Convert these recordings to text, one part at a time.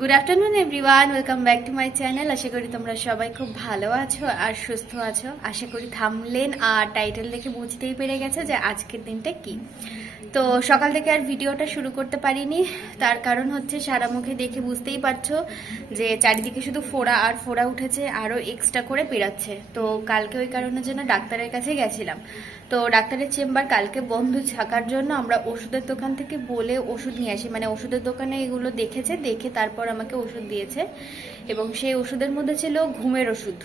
Good afternoon everyone, welcome back to my channel. আশা করি তোমরা সবাই খুব ভালো আছো আর সুস্থ আছো। আশা করি থাম্বনেল আর টাইটেল দেখে বুঝতেই পেরে গেছে যে আজকের দিনটা কি। তো সকাল থেকে আর ভিডিওটা শুরু করতে পারিনি, তার কারণ হচ্ছে সারা মুখে দেখে বুঝতেই পারছো যে চারিদিকে শুধু ফোড়া আর ফোড়া উঠেছে, আরও এক্সট্রা করে পেরাচ্ছে। তো কালকে ওই কারণের জন্য ডাক্তারের কাছে গেছিলাম। তো ডাক্তারের চেম্বার কালকে বন্ধ থাকার জন্য আমরা ওষুধের দোকান থেকে বলে ওষুধ নিয়ে আসি, মানে ওষুধের দোকানে এগুলো দেখেছে, দেখে তারপর আমাকে ওষুধ দিয়েছে এবং সেই ওষুধের মধ্যে ছিল ঘুমের ওষুধ।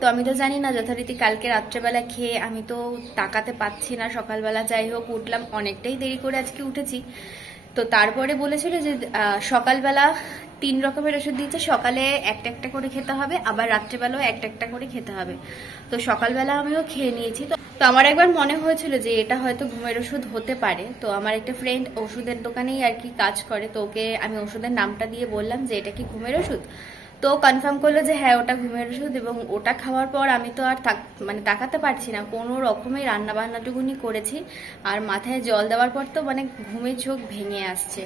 তো আমি তো জানি না, যথারীতি কালকে রাত্রেবেলা খেয়ে আমি তো তাকাতে পাচ্ছি না। সকালবেলা যাই হোক উঠলাম, অনেকটাই দেরি করে আজকে উঠেছি। তো তারপরে বলেছিল যে সকালবেলা 3 রকমের ওষুধ দিয়েছে, সকালে একটা একটা করে খেতে হবে, আবার রাত্রেবেলাও একটা একটা করে খেতে হবে। তো সকালবেলা আমিও খেয়ে নিয়েছি। তো আমার একবার মনে হয়েছিল যে এটা হয়তো ঘুমের ওষুধ হতে পারে। তো আমার একটা ফ্রেন্ড ওষুধের দোকানেই আর কি কাজ করে, তো ওকে আমি ওষুধের নামটা দিয়ে বললাম যে এটা কি ঘুমের ওষুধ। তো কনফার্ম করলো যে হ্যাঁ ওটা ঘুমের ওষুধ। এবং ওটা খাওয়ার পর আমি তো আর মানে তাকাতে পারছি না, কোনো রকমের রান্না বান্নাটুকুনি করেছি আর মাথায় জল দেওয়ার পর তো মানে ঘুমে চোখ ভেঙে আসছে।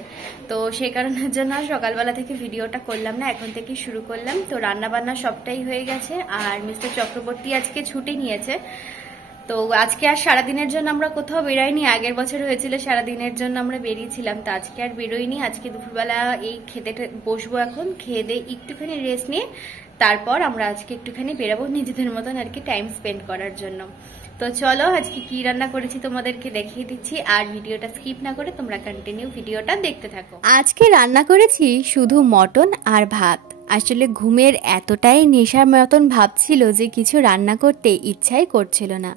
তো সেই কারণের জন্য সকালবেলা থেকে ভিডিওটা করলাম না, এখন থেকে শুরু করলাম। তো রান্না বান্না সবটাই হয়ে গেছে আর মিস্টার চক্রবর্তী আজকে ছুটি নিয়েছে। তো আজকে আর সারাদিনের জন্য আমরা কোথাও বেরোইনি। আগের বছর হয়েছিল সারাদিনের জন্য আমরা বেরিয়েছিলাম, তো আজকে আর বেরোইনি। আজকে দুপুরবেলা এই খেতে বসবো, এখন খেয়ে দিয়ে একটুখানি রেস্ট নিয়ে তারপর আমরা আজকে একটুখানি বেরোবো নিজেদের মতন আর কি টাইম স্পেন্ড করার জন্য। তো চলো আজকে কি রান্না করেছি তোমাদেরকে দেখিয়ে দিচ্ছি, আর ভিডিওটা স্কিপ না করে তোমরা কন্টিনিউ ভিডিওটা দেখতে থাকো। আজকে রান্না করেছি শুধু মটন আর ভাত। আসলে ঘুমের এতটাই নেশার মতন ভাবছিল যে কিছু রান্না করতে ইচ্ছাই করছিল না।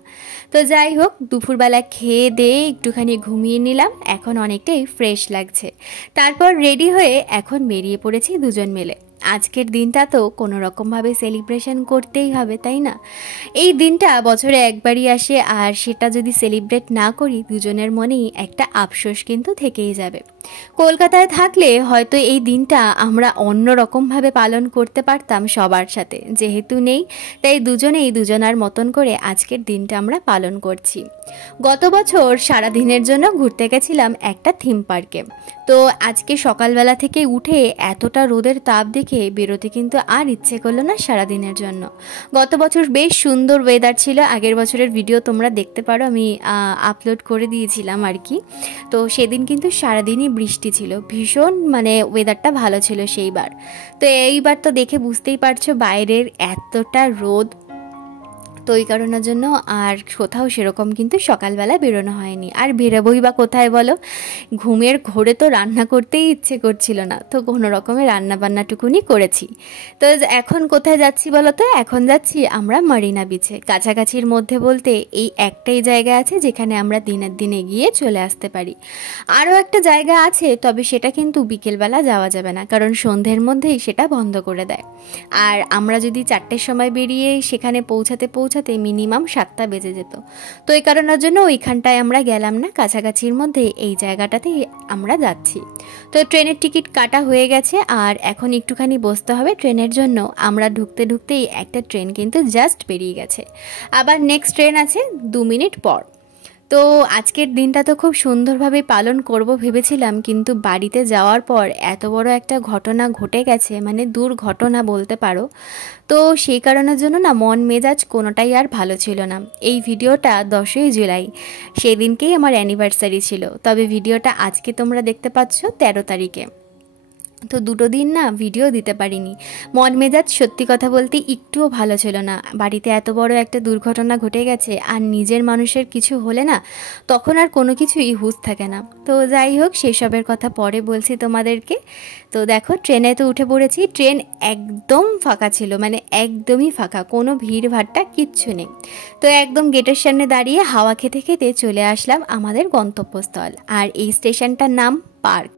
তো যাই হোক, দুপুরবেলা খেয়ে দিয়ে একটুখানি ঘুমিয়ে নিলাম, এখন অনেকটাই ফ্রেশ লাগছে। তারপর রেডি হয়ে এখন বেরিয়ে পড়েছি দুজন মিলে। আজকের দিনটা তো কোনো রকমভাবে সেলিব্রেশন করতেই হবে, তাই না? এই দিনটা বছরে একবারই আসে, আর সেটা যদি সেলিব্রেট না করি দুজনের মনেই একটা আফসোস কিন্তু থেকেই যাবে। কলকাতায় থাকলে হয়তো এই দিনটা আমরা অন্য রকমভাবে পালন করতে পারতাম সবার সাথে, যেহেতু নেই তাই দুজনেই দুজনার মতন করে আজকের দিনটা আমরা পালন করছি। গত বছর সারা দিনের জন্য ঘুরতে গেছিলাম একটা থিম পার্কে। তো আজকে সকালবেলা থেকে উঠে এতটা রোদের তাপ দেখে বেরোতে কিন্তু আর ইচ্ছে করলো না সারাদিনের জন্য। গত বছর বেশ সুন্দর ওয়েদার ছিল, আগের বছরের ভিডিও তোমরা দেখতে পারো, আমি আপলোড করে দিয়েছিলাম আর কি। তো সেদিন কিন্তু সারাদিনই বৃষ্টি ছিল, ভীষণ মানে ওয়েদারটা ভালো ছিল সেইবার। তো এইবার তো দেখে বুঝতেই পারছো বাইরের এতটা রোদ। তো এই কারণের জন্য আর কোথাও সেরকম কিন্তু সকালবেলা বেরোনো হয়নি। আর বেরোবই বা কোথায় বলো, ঘুমের ঘোরে তো রান্না করতেই ইচ্ছে করছিল না, তো কোনো রকমের রান্না বান্নাটুকুনি করেছি। তো এখন কোথায় যাচ্ছি বলো তো? এখন যাচ্ছি আমরা মারিনা বিচে। কাছাকাছির মধ্যে বলতে এই একটাই জায়গা আছে যেখানে আমরা দিনের দিনে গিয়ে চলে আসতে পারি। আরও একটা জায়গা আছে, তবে সেটা কিন্তু বিকেলবেলা যাওয়া যাবে না, কারণ সন্ধ্যের মধ্যেই সেটা বন্ধ করে দেয়। আর আমরা যদি 4টের সময় বেরিয়ে সেখানে পৌঁছাতে মিনিমাম 7টা বেজে যেত। তো এই কারণের জন্য ওইখানটায় আমরা গেলাম না, কাছাকাছির মধ্যে এই জায়গাটাতেই আমরা যাচ্ছি। তো ট্রেনের টিকিট কাটা হয়ে গেছে আর এখন একটুখানি বসতে হবে ট্রেনের জন্য। আমরা ঢুকতে ঢুকতেই একটা ট্রেন কিন্তু জাস্ট বেরিয়ে গেছে, আবার নেক্সট ট্রেন আছে 2 মিনিট পর। তো আজকের দিনটা তো খুব সুন্দরভাবে পালন করব ভেবেছিলাম, কিন্তু বাড়িতে যাওয়ার পর এত বড় একটা ঘটনা ঘটে গেছে, মানে দুর্ঘটনা বলতে পারো। তো সেই কারণের জন্য না মন মেজাজ কোনোটাই আর ভালো ছিল না। এই ভিডিওটা 10ই জুলাই, সেই দিনকেই আমার অ্যানিভার্সারি ছিল, তবে ভিডিওটা আজকে তোমরা দেখতে পাচ্ছ 13 তারিখে। তো 2 দিন না ভিডিও দিতে পারিনি। মন মেজাজ সত্যি কথা বলতে একটুও ভালো ছিল না। বাড়িতে এত বড় একটা দুর্ঘটনা ঘটে গেছে, আর নিজের মানুষের কিছু হলে না তখন আর কোনো কিছুই হুঁশ থাকে না। তো যাই হোক, সেসবের কথা পরে বলছি তোমাদেরকে। তো দেখো ট্রেনে তো উঠে পড়েছি। ট্রেন একদম ফাঁকা ছিল, মানে একদমই ফাঁকা, কোনো ভিড় ভাট্টা কিচ্ছু নেই। তো একদম গেটের সামনে দাঁড়িয়ে হাওয়া খেতে খেতে চলে আসলাম আমাদের গন্তব্যস্থল, আর এই স্টেশনটার নাম পার্ক।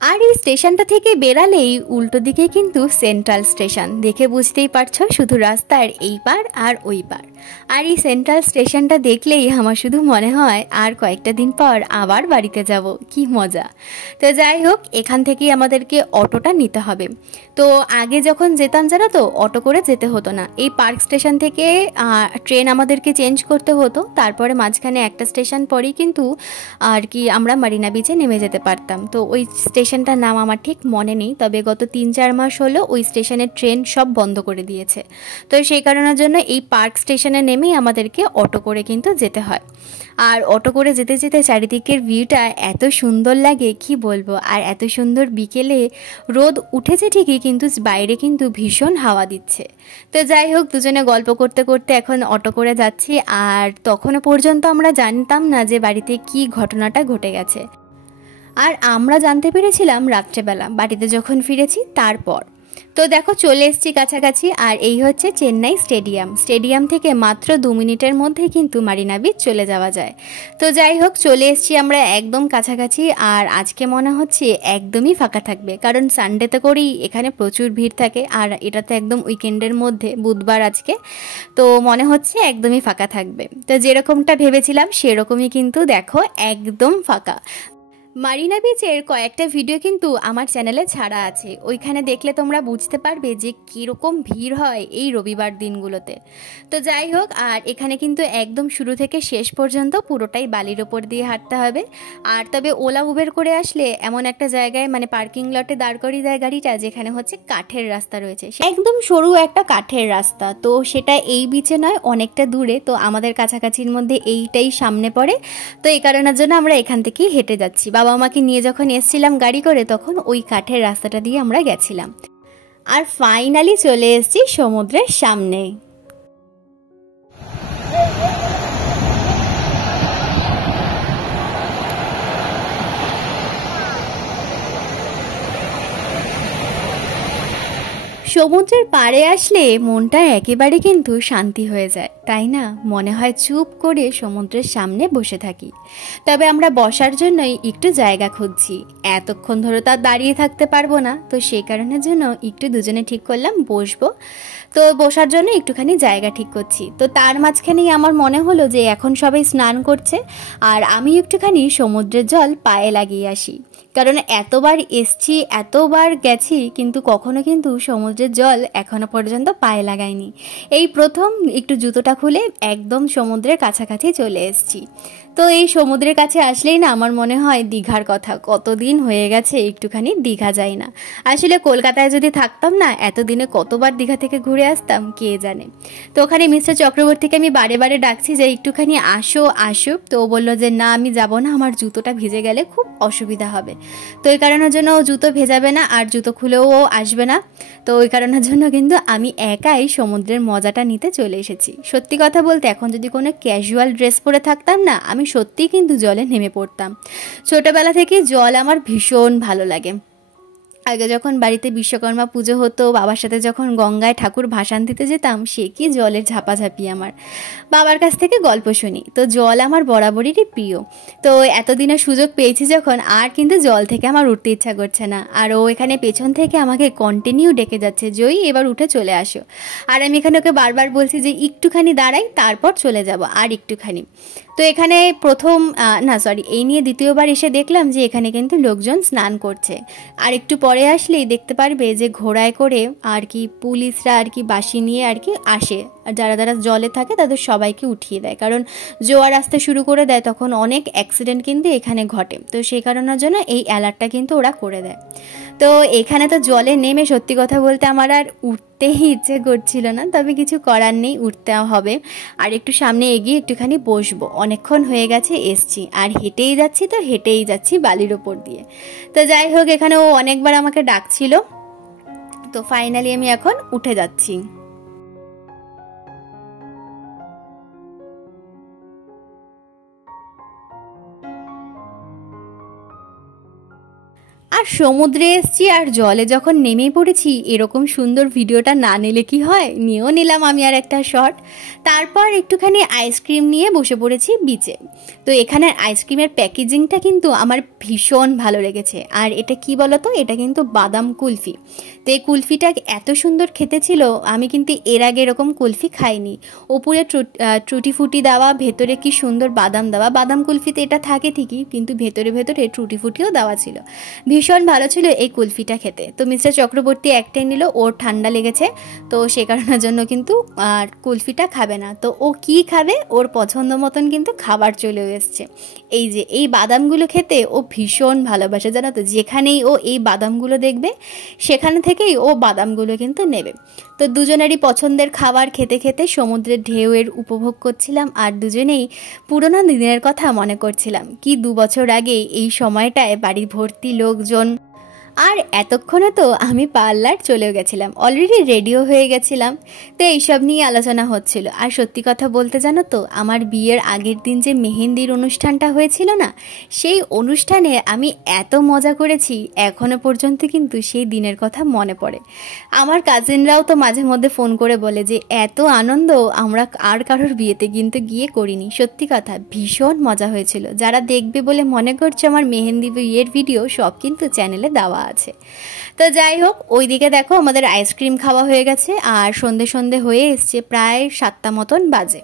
আর এই স্টেশনটা থেকে বেরালেই উল্টো দিকে কিন্তু সেন্ট্রাল স্টেশন, দেখে বুঝতেই পারছো শুধু রাস্তার এই পার আর ওই পার। আর এই সেন্ট্রাল স্টেশনটা দেখলেই আমার শুধু মনে হয় আর কয়েকটা দিন পর আবার বাড়িতে যাব, কি মজা। তো যাই হোক, এখান থেকেই আমাদেরকে অটোটা নিতে হবে। তো আগে যখন যেতাম জানো তো, অটো করে যেতে হতো না, এই পার্ক স্টেশন থেকে ট্রেন আমাদেরকে চেঞ্জ করতে হতো, তারপরে মাঝখানে একটা স্টেশন পরেই কিন্তু আর কি আমরা মারিনা বিচে নেমে যেতে পারতাম। তো ওই স্টেশনটার নাম আমার ঠিক মনে নেই, তবে গত 3-4 মাস হলো ওই স্টেশনের ট্রেন সব বন্ধ করে দিয়েছে। তো সেই কারণের জন্য এই পার্ক স্টেশনে নেমেই আমাদেরকে অটো করে কিন্তু যেতে হয়। আর অটো করে যেতে যেতে চারিদিকের ভিউটা এত সুন্দর লাগে কি বলবো। আর এত সুন্দর বিকেলে রোদ উঠেছে ঠিকই, কিন্তু বাইরে কিন্তু ভীষণ হাওয়া দিচ্ছে। তো যাই হোক, দুজনে গল্প করতে করতে এখন অটো করে যাচ্ছি। আর তখনও পর্যন্ত আমরা জানতাম না যে বাড়িতে কি ঘটনাটা ঘটে গেছে। আর আমরা জানতে পেরেছিলাম রাত্রেবেলা বাড়িতে যখন ফিরেছি তারপর। তো দেখো চলে এসেছি কাছাকাছি। আর এই হচ্ছে চেন্নাই স্টেডিয়াম থেকে মাত্র 2 মিনিটের মধ্যে কিন্তু মারিনা বিচ চলে যাওয়া যায়। তো যাই হোক, চলে এসেছি আমরা একদম কাছাকাছি। আর আজকে মনে হচ্ছে একদমই ফাঁকা থাকবে, কারণ সানডেতে করেই এখানে প্রচুর ভিড় থাকে। আর এটা তো একদম উইকেন্ডের মধ্যে, বুধবার আজকে, তো মনে হচ্ছে একদমই ফাঁকা থাকবে। তো যেরকমটা ভেবেছিলাম সেরকমই কিন্তু দেখো একদম ফাঁকা। মারিনা বিচের কয়েকটা ভিডিও কিন্তু আমার চ্যানেলে ছাড়া আছে, ওইখানে দেখলে তোমরা বুঝতে পারবে যে কীরকম ভিড় হয় এই রবিবার দিনগুলোতে। তো যাই হোক, আর এখানে কিন্তু একদম শুরু থেকে শেষ পর্যন্ত পুরোটাই বালির ওপর দিয়ে হাঁটতে হবে। আর তবে ওলা উবের করে আসলে এমন একটা জায়গায়, মানে পার্কিং লটে দাঁড় করিয়ে দেয় গাড়িটা, যেখানে হচ্ছে কাঠের রাস্তা রয়েছে, একদম সরু একটা কাঠের রাস্তা। তো সেটা এই বিচে নয়, অনেকটা দূরে। তো আমাদের কাছাকাছির মধ্যে এইটাই সামনে পড়ে। তো এই কারণের জন্য আমরা এখান থেকেই হেঁটে যাচ্ছি। বাবা আমাকে নিয়ে যখন এসেছিলাম গাড়ি করে, তখন ওই কাঠের রাস্তাটা দিয়ে আমরা গেছিলাম। আর ফাইনালি চলে এসেছি সমুদ্রের সামনে। সমুদ্রের পাড়ে আসলে মনটা একেবারে কিন্তু শান্তি হয়ে যায়, তাই না? মনে হয় চুপ করে সমুদ্রের সামনে বসে থাকি। তবে আমরা বসার জন্যই একটু জায়গা খুঁজছি, এতক্ষণ ধরে তো আর দাঁড়িয়ে থাকতে পারবো না। তো সেই কারণের জন্য একটু দুজনে ঠিক করলাম বসবো। তো বসার জন্য একটুখানি জায়গা ঠিক করছি। তো তার মাঝখানেই আমার মনে হলো যে এখন সবাই স্নান করছে, আর আমি একটুখানি সমুদ্রের জল পায়ে লাগিয়ে আসি। কারণ এতবার এসছি, এতবার গেছি, কিন্তু কখনো কিন্তু সমুদ্রের জল এখনো পর্যন্ত পায়ে লাগাইনি। এই প্রথম একটু জুতোটা খুলে একদম সমুদ্রের কাছাকাছি চলে এসেছি। তো এই সমুদ্রের কাছে আসলেই না আমার মনে হয় দীঘার কথা। কতদিন হয়ে গেছে একটুখানি দীঘা যাই না। আসলে কলকাতায় যদি থাকতাম না, এতদিনে কতবার দীঘা থেকে ঘুরে আসতাম কে জানে। তো ওখানে মিস্টার চক্রবর্তীকে আমি বারে বারে ডাকছি যে একটুখানি আসো আসো। তো ও বললো যে না, আমি যাব না, আমার জুতোটা ভিজে গেলে খুব অসুবিধা হবে। তো এই কারণের জন্য ও জুতো ভেজাবে না, আর জুতো খুলেও ও আসবে না। তো ওই কারণের জন্য কিন্তু আমি একাই সমুদ্রের মজাটা নিতে চলে এসেছি। সত্যি কথা বলতে, এখন যদি কোনো ক্যাজুয়াল ড্রেস পরে থাকতাম না, আমি সত্যিই কিন্তু জলে নেমে পড়তাম। ছোটোবেলা থেকে জল আমার ভীষণ ভালো লাগে। আগে যখন বাড়িতে বিশ্বকর্মা পুজো হতো, বাবার সাথে যখন গঙ্গায় ঠাকুর ভাসান দিতে যেতাম, সে কি জলের ঝাপাঝাপি আমার। বাবার কাছ থেকে গল্প শুনি। তো জল আমার বরাবরই প্রিয়। তো এতদিনে সুযোগ পেয়েছি যখন, আর কিন্তু জল থেকে আমার উঠতে ইচ্ছা করছে না। আর ও এখানে পেছন থেকে আমাকে কন্টিনিউ ডেকে যাচ্ছে, জয়ী এবার উঠে চলে আসো। আর আমি এখানে ওকে বারবার বলছি যে একটুখানি দাঁড়াই, তারপর চলে যাব, আর একটুখানি। তো এখানে এই নিয়ে দ্বিতীয়বার এসে দেখলাম যে এখানে কিন্তু লোকজন স্নান করছে। আর একটু পরে আসলেই দেখতে পারবে যে ঘোড়ায় করে আর কি পুলিশরা আর কি বাঁশি নিয়ে আর কি আসে, আর যারা যারা জলে থাকে তাদের সবাইকে উঠিয়ে দেয়। কারণ জোয়ার আসতে শুরু করে দেয়, তখন অনেক অ্যাক্সিডেন্ট কিন্তু এখানে ঘটে। তো সেই কারণের জন্য এই অ্যালার্টটা কিন্তু ওরা করে দেয়। তো এখানে তো জলে নেমে সত্যি কথা বলতে আমার আর উঠতেই ইচ্ছে করছিল না, তবে কিছু করার নেই, উঠতে হবে। আর একটু সামনে এগিয়ে একটুখানি বসবো, অনেকক্ষণ হয়ে গেছে এসছি। আর হেঁটেই যাচ্ছি বালির ওপর দিয়ে। তো যাই হোক, এখানে ও অনেকবার আমাকে ডাকছিল। তো ফাইনালি আমি এখন উঠে যাচ্ছি। আর সমুদ্রে এসছি আর জলে যখন নেমে পড়েছি, এরকম সুন্দর ভিডিওটা না নিলে কি হয়, নিয়েও নিলাম আমি আর একটা শট। তারপর একটুখানি আইসক্রিম নিয়ে বসে পড়েছি বিচে। তো এখানের আইসক্রিমের প্যাকেজিংটা কিন্তু আমার ভীষণ ভালো লেগেছে। আর এটা কি বলতো, এটা কিন্তু বাদাম কুলফি। তো এই কুলফিটা এত সুন্দর খেতে ছিল, আমি কিন্তু এর আগে এরকম কুলফি খাইনি। ওপরে টুটি ফুটি দেওয়া, ভেতরে কি সুন্দর বাদাম দেওয়া। বাদাম কুলফিতে এটা থাকে ঠিকই, কিন্তু ভেতরে ভেতরে টুটি ফুটিও দেওয়া ছিল। ভীষণ ভীষণ ভালো ছিল এই কুলফিটা খেতে। তো মিস্টার চক্রবর্তী একটাই নিল, ওর ঠান্ডা লেগেছে, তো সে কারণের জন্য কিন্তু আর কুলফিটা খাবে না। তো ও কি খাবে, ওর পছন্দ মতন কিন্তু খাবার চলে এসছে। এই যে এই বাদামগুলো খেতে ও ভীষণ ভালোবাসে, জানো তো। যেখানেই ও এই বাদামগুলো দেখবে সেখান থেকেই ও বাদামগুলো কিন্তু নেবে। তো দুজনেরই পছন্দের খাবার খেতে খেতে সমুদ্রের ঢেউয়ের উপভোগ করছিলাম, আর দুজনেই পুরোনো দিনের কথা মনে করছিলাম। কি 2 বছর আগে এই সময়টায় বাড়ি ভর্তি লোকজন, আর এতক্ষণে তো আমি পার্লার চলেও গেছিলাম, অলরেডি রেডিও হয়ে গেছিলাম। তো এইসব নিয়ে আলোচনা হচ্ছিল। আর সত্যি কথা বলতে জানো তো, আমার বিয়ের আগের দিন যে মেহেন্দির অনুষ্ঠানটা হয়েছিল না, সেই অনুষ্ঠানে আমি এত মজা করেছি, এখনো পর্যন্ত কিন্তু সেই দিনের কথা মনে পড়ে। আমার কাজিনরাও তো মাঝে মধ্যে ফোন করে বলে যে এত আনন্দ আমরা আর কারোর বিয়েতে কিন্তু গিয়ে করিনি। সত্যি কথা, ভীষণ মজা হয়েছিল। যারা দেখবে বলে মনে করছে আমার মেহেন্দি বিয়ের ভিডিও, সব কিন্তু চ্যানেলে দেওয়া আছে। তো যাই হোক, ওইদিকে দেখো আমাদের আইসক্রিম খাওয়া হয়ে গেছে, আর সন্ধে সন্ধে হয়ে এসছে, প্রায় 7টা মতন বাজে।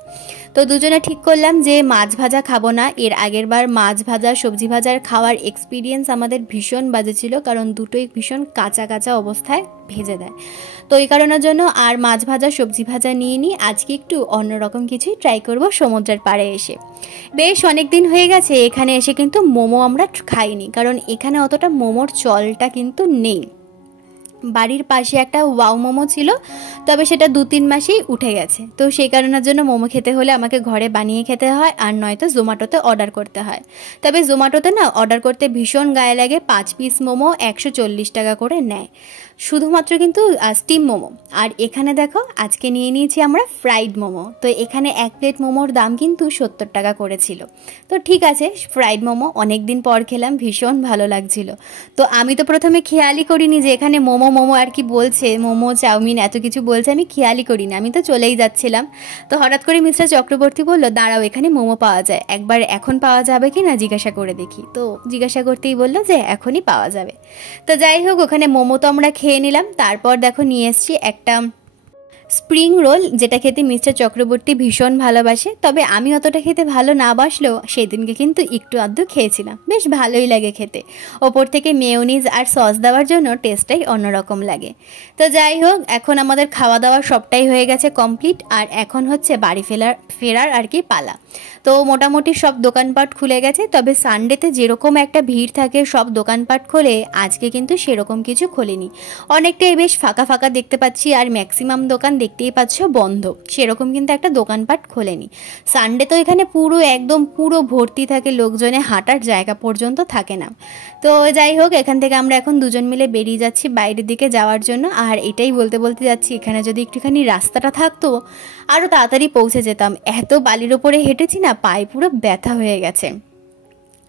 তো দুজনে ঠিক করলাম যে মাছ ভাজা খাবো না। এর আগের বার মাছ ভাজা সবজি ভাজার খাওয়ার এক্সপিরিয়েন্স আমাদের ভীষণ বাজে ছিল, কারণ দুটোই ভীষণ কাঁচা কাঁচা অবস্থায় ভেজে দেয়। তো এই কারণের জন্য আর মাছ ভাজা সবজি ভাজা নিয়ে নিই, আজকে একটু অন্যরকম কিছুই ট্রাই করব সমুদ্রের পাড়ে এসে। বেশ অনেক দিন হয়ে গেছে এখানে এসে কিন্তু মোমো আমরা খাইনি, কারণ এখানে অতটা মোমোর চলটা কিন্তু নেই। বাড়ির পাশে একটা ওয়াও মোমো ছিল, তবে সেটা 2-3 মাসেই উঠে গেছে। তো সেই কারণের জন্য মোমো খেতে হলে আমাকে ঘরে বানিয়ে খেতে হয়, আর নয়তো জোম্যাটোতে অর্ডার করতে হয়। তবে জোম্যাটোতে না অর্ডার করতে ভীষণ গায়ে লাগে। 5 পিস মোমো 140 টাকা করে নেয়, শুধুমাত্র কিন্তু স্টিম মোমো। আর এখানে দেখো আজকে নিয়ে নিয়েছি আমরা ফ্রাইড মোমো। তো এখানে 1 প্লেট মোমোর দাম কিন্তু 70 টাকা করেছিল। তো ঠিক আছে, ফ্রাইড মোমো অনেক দিন পর খেলাম, ভীষণ ভালো লাগছিল। তো আমি তো প্রথমে খেয়ালই করিনি যে এখানে মোমো মোমো আর কি বলছে, মোমো চাউমিন এত কিছু বলছে, আমি খেয়ালই করিনি, আমি তো চলেই যাচ্ছিলাম। তো হঠাৎ করে মিস্টার চক্রবর্তী বলল, দাঁড়াও এখানে মোমো পাওয়া যায়, একবার এখন পাওয়া যাবে কি না জিজ্ঞাসা করে দেখি। তো জিজ্ঞাসা করতেই বললো যে এখনই পাওয়া যাবে। তো যাই হোক, ওখানে মোমো তো আমরা খেয়ে নিলাম। তারপর দেখো নিয়ে এসছি একটা স্প্রিং রোল, যেটা খেতে মিস্টার চক্রবর্তী ভীষণ ভালোবাসে। তবে আমি অতটা খেতে ভালো না বাসলেও সেদিনকে কিন্তু একটু আধটু খেয়েছিলাম, বেশ ভালোই লাগে খেতে। ওপর থেকে মেয়োনিজ আর সস দেওয়ার জন্য টেস্টটাই অন্যরকম লাগে। তো যাই হোক, এখন আমাদের খাওয়া দাওয়া সবটাই হয়ে গেছে কমপ্লিট, আর এখন হচ্ছে বাড়ি ফেরার আর কি পালা। তো মোটামুটি সব দোকানপাট খুলে গেছে, তবে সানডেতে যেরকম একটা ভিড় থাকে সব দোকানপাট খোলে, আজকে কিন্তু সেরকম কিছু খোলেনি। অনেকটাই বেশ ফাঁকা ফাঁকা দেখতে পাচ্ছি, আর ম্যাক্সিমাম দোকান দেখতেই পাচ্ছ বন্ধ, সেরকম কিন্তু একটা দোকানপাট খোলেনি। সানডে তো এখানে পুরো একদম পুরো ভর্তি থাকে, লোকজনে হাঁটার জায়গা পর্যন্ত থাকে না। তো যাই হোক, এখান থেকে আমরা এখন দুজন মিলে বেরিয়ে যাচ্ছি বাইরের দিকে যাওয়ার জন্য। আর এটাই বলতে বলতে যাচ্ছি, এখানে যদি একটুখানি রাস্তাটা থাকতো আরও তাড়াতাড়ি পৌঁছে যেতাম। এত বালির ওপরে হেঁটেছি না, পায়ে পুরো ব্যথা হয়ে গেছে।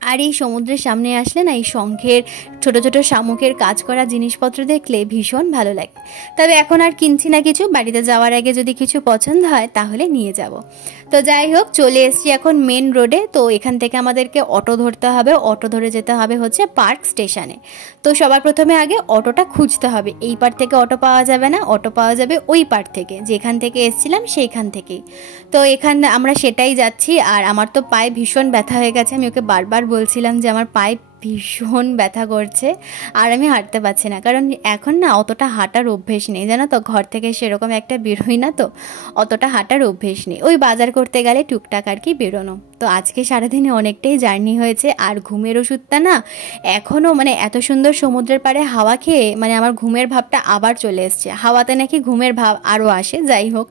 আর এই সমুদ্রের সামনে আসলে না, এই শঙ্খের ছোট ছোট শামুকের কাজ করা জিনিসপত্র দেখলে ভীষণ ভালো লাগে। তবে এখন আর কিনছি না কিছু, বাড়িতে যাওয়ার আগে যদি কিছু পছন্দ হয় তাহলে নিয়ে যাব। তো যাই হোক, চলে এসেছি এখন মেন রোডে। তো এখান থেকে আমাদেরকে অটো ধরতে হবে, অটো ধরে যেতে হবে হচ্ছে পার্ক স্টেশনে। তো সবার প্রথমে আগে অটোটা খুঁজতে হবে, এই পার থেকে অটো পাওয়া যাবে না, অটো পাওয়া যাবে ওই পার থেকে, যেখান থেকে এসেছিলাম সেইখান থেকেই। তো এখানে আমরা সেটাই যাচ্ছি। আর আমার তো পায়ে ভীষণ ব্যথা হয়ে গেছে, আমি ওকে বারবার বলছিলাম যে আমার পায়ে ভীষণ ব্যথা করছে আর আমি হাঁটতে পারছি না, কারণ এখন না অতটা হাঁটার অভ্যেস নেই, জানো তো। ঘর থেকে সেরকম একটা বেরোই না, তো অতটা হাঁটার অভ্যেস নেই। ওই বাজার করতে গেলে টুকটাক আর কি বেরোনো। তো আজকে সারাদিনে অনেকটাই জার্নি হয়েছে, আর ঘুমের ওষুধটা না এখনও মানে এত সুন্দর সমুদ্রের পাড়ে হাওয়া খেয়ে মানে আমার ঘুমের ভাবটা আবার চলে এসছে। হাওয়াতে নাকি ঘুমের ভাব আরও আসে। যাই হোক,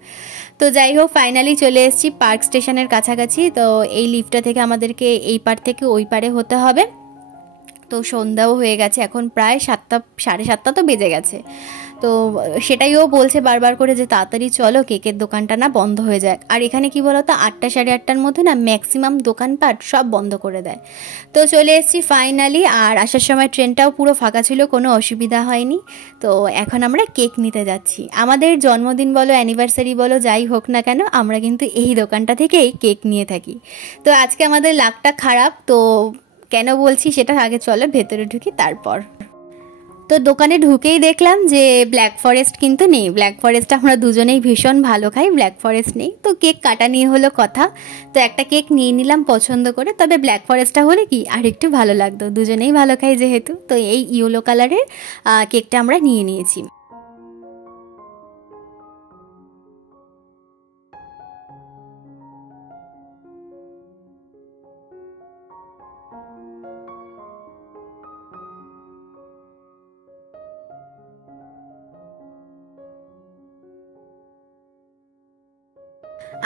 ফাইনালি চলে এসেছি পার্ক স্টেশনের কাছাকাছি। তো এই লিফটটা থেকে আমাদেরকে এই পার থেকে ওই পারে হতে হবে। তো সন্ধ্যাও হয়ে গেছে, এখন প্রায় 7টা 7:30 তো বেজে গেছে। তো সেটাই ও বলছে বারবার করে যে তাড়াতাড়ি চলো, কেকের দোকানটা না বন্ধ হয়ে যায়। আর এখানে কি বলতো, 8টা 8:30টার মধ্যে না ম্যাক্সিমাম দোকানপাট সব বন্ধ করে দেয়। তো চলে এসেছি ফাইনালি, আর আসার সময় ট্রেনটাও পুরো ফাঁকা ছিল, কোনো অসুবিধা হয়নি। তো এখন আমরা কেক নিতে যাচ্ছি। আমাদের জন্মদিন বলো, অ্যানিভার্সারি বলো, যাই হোক না কেন, আমরা কিন্তু এই দোকানটা থেকেই কেক নিয়ে থাকি। তো আজকে আমাদের লাকটা খারাপ, তো কেন বলছি সেটা আগে চলো ভেতরে ঢুকি তারপর। তো দোকানে ঢুকেই দেখলাম যে ব্ল্যাক ফরেস্ট কিন্তু নেই। ব্ল্যাক ফরেস্ট আমরা দুজনেই ভীষণ ভালো খাই, ব্ল্যাক ফরেস্ট নেই। তো কেক কাটা নিয়ে হলো কথা, তো একটা কেক নিয়ে নিলাম পছন্দ করে। তবে ব্ল্যাক ফরেস্টটা হলে কি আর একটু ভালো লাগতো, দুজনেই ভালো খাই যেহেতু। তো এই ইয়েলো কালারের কেকটা আমরা নিয়ে নিয়েছি।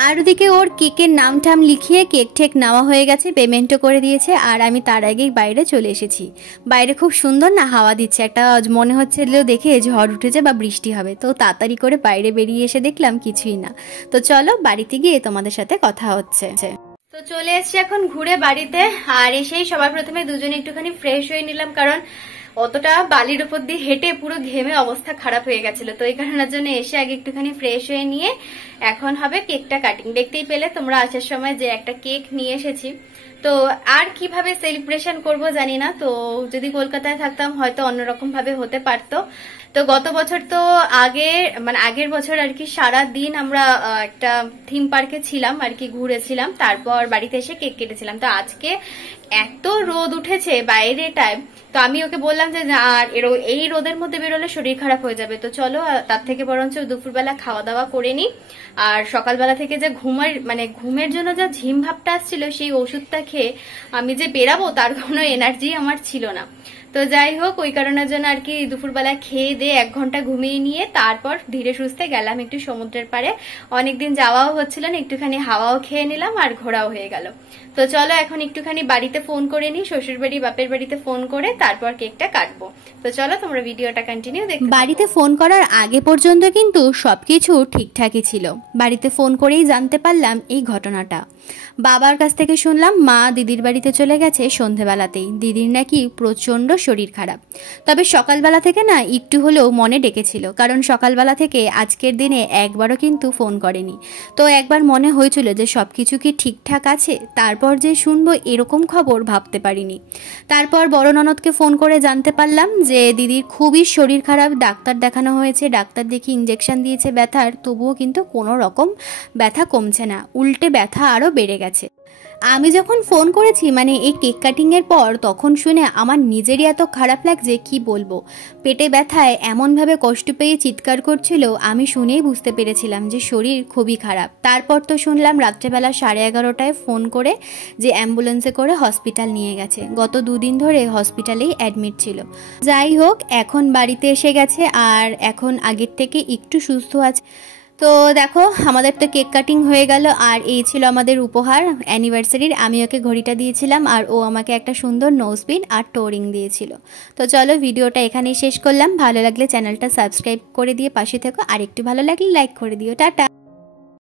আর ওদিকে ওর কেকের নাম টাম লিখিয়ে কেক ঠেক নেওয়া হয়ে গেছে, পেমেন্টও করে দিয়েছে। আর আমি তার আগেই বাইরে চলে এসেছি। বাইরে খুব সুন্দর না হাওয়া দিচ্ছে, একটা মনে হচ্ছিল দেখে ঝড় উঠেছে বা বৃষ্টি হবে। তো তাড়াতাড়ি করে বাইরে বেরিয়ে এসে দেখলাম কিছুই না। তো চলো বাড়িতে গিয়ে তোমাদের সাথে কথা হচ্ছে। তো চলে এসছি এখন ঘুরে বাড়িতে। আর এসেই সবার প্রথমে দুজনে একটুখানি ফ্রেশ হয়ে নিলাম, কারণ অতটা বালির উপর দিয়ে হেঁটে পুরো ঘেমে অবস্থা খারাপ হয়ে গেছিল। তো এই কারণের জন্য এসে আগে একটুখানি ফ্রেশ হয়ে নিয়ে এখন হবে কেকটা কাটিং। দেখতেই পেলে তোমরা আসার সময় যে একটা কেক নিয়ে এসেছি। তো আর কিভাবে সেলিব্রেশন করব জানি না, তো যদি কলকাতায় থাকতাম হয়তো অন্যরকম ভাবে হতে পারতো। তো গত বছর তো আগের বছর আর কি সারা দিন আমরা একটা থিম পার্কে ছিলাম আর কি, ঘুরেছিলাম, তারপর বাড়িতে এসে কেক কেটেছিলাম। তো আজকে এত রোদ উঠেছে বাইরে টাইম, তো আমি ওকে বললাম যে আর এই রোদের মধ্যে বেরোলে শরীর খারাপ হয়ে যাবে। তো চলো তার থেকে বরঞ্চ দুপুরবেলা খাওয়া দাওয়া করে নি। আর সকালবেলা থেকে যে ঘুমের জন্য যা ঝিম ভাবটা আসছিল, সেই ওষুধটা খেয়ে আমি যে বেরাবো তার কোনো এনার্জি আমার ছিল না। তো যাই হোক, ওই কারণের জন্য আর কি দুপুরবেলা খেয়ে দিয়ে 1 ঘন্টা ঘুমিয়ে নিয়ে তারপর ধীরে সুস্থে গেলাম একটু সমুদ্রের পাড়ে। অনেকদিন যাওয়াও হচ্ছিল না, একটুখানি হাওয়াও খেয়ে নিলাম আর ঘোরাও হয়ে গেল। তো চলো এখন একটুখানি বাড়িতে ফোন করে নি, শ্বশুর বাড়ি বাপের বাড়িতে ফোন করে তারপর কেকটা কাটবো। তো চলো তোমরা ভিডিওটা কন্টিনিউ দেখো। বাড়িতে ফোন করার আগে পর্যন্ত কিন্তু সবকিছু ঠিকঠাকই ছিল। বাড়িতে ফোন করেই জানতে পারলাম এই ঘটনাটা। বাবার কাছ থেকে শুনলাম মা দিদির বাড়িতে চলে গেছে সন্ধেবেলাতেই, দিদির নাকি প্রচণ্ড শরীর খারাপ। তবে সকালবেলা থেকে না একটু হলেও মনে ডেকেছিল, কারণ সকালবেলা থেকে আজকের দিনে একবারও কিন্তু ফোন করেনি। তো একবার মনে হয়েছিল যে সব কিছু কি ঠিকঠাক আছে, তারপর যে শুনবো এরকম খবর ভাবতে পারিনি। তারপর বড় ননদকে ফোন করে জানতে পারলাম যে দিদির খুবই শরীর খারাপ, ডাক্তার দেখানো হয়েছে, ডাক্তার দেখি ইঞ্জেকশন দিয়েছে ব্যথার, তবুও কিন্তু কোনো রকম ব্যথা কমছে না, উল্টে ব্যথা আরও বেড়ে গেছে। আমি যখন ফোন করেছি এই কেক কাটিংয়ের পর, তখন শুনে আমার নিজেরই এত খারাপ লাগছে কি বলবো। পেটে ব্যথায় এমনভাবে কষ্ট পেয়ে চিৎকার করছিল, আমি শুনেই বুঝতে পেরেছিলাম যে শরীর খুবই খারাপ। তারপর তো শুনলাম রাত্রেবেলা 11:30টায় ফোন করে যে অ্যাম্বুলেন্সে করে হসপিটাল নিয়ে গেছে। গত 2 দিন ধরে হসপিটালেই অ্যাডমিট ছিল। যাই হোক, এখন বাড়িতে এসে গেছে আর এখন আগের থেকে একটু সুস্থ আছে। তো দেখো আমাদের তো কেক কাটিং হয়ে গেল, আর এই ছিল আমাদের উপহার অ্যানিভার্সারির। আমি ওকে ঘড়িটা দিয়েছিলাম আর ও আমাকে একটা সুন্দর নোজপিন আর টোরিং দিয়েছিল। তো চলো ভিডিওটা এখানেই শেষ করলাম। ভালো লাগলে চ্যানেলটা সাবস্ক্রাইব করে দিয়ে পাশে থেকো, আর একটু ভালো লাগলে লাইক করে দিও। টাটা।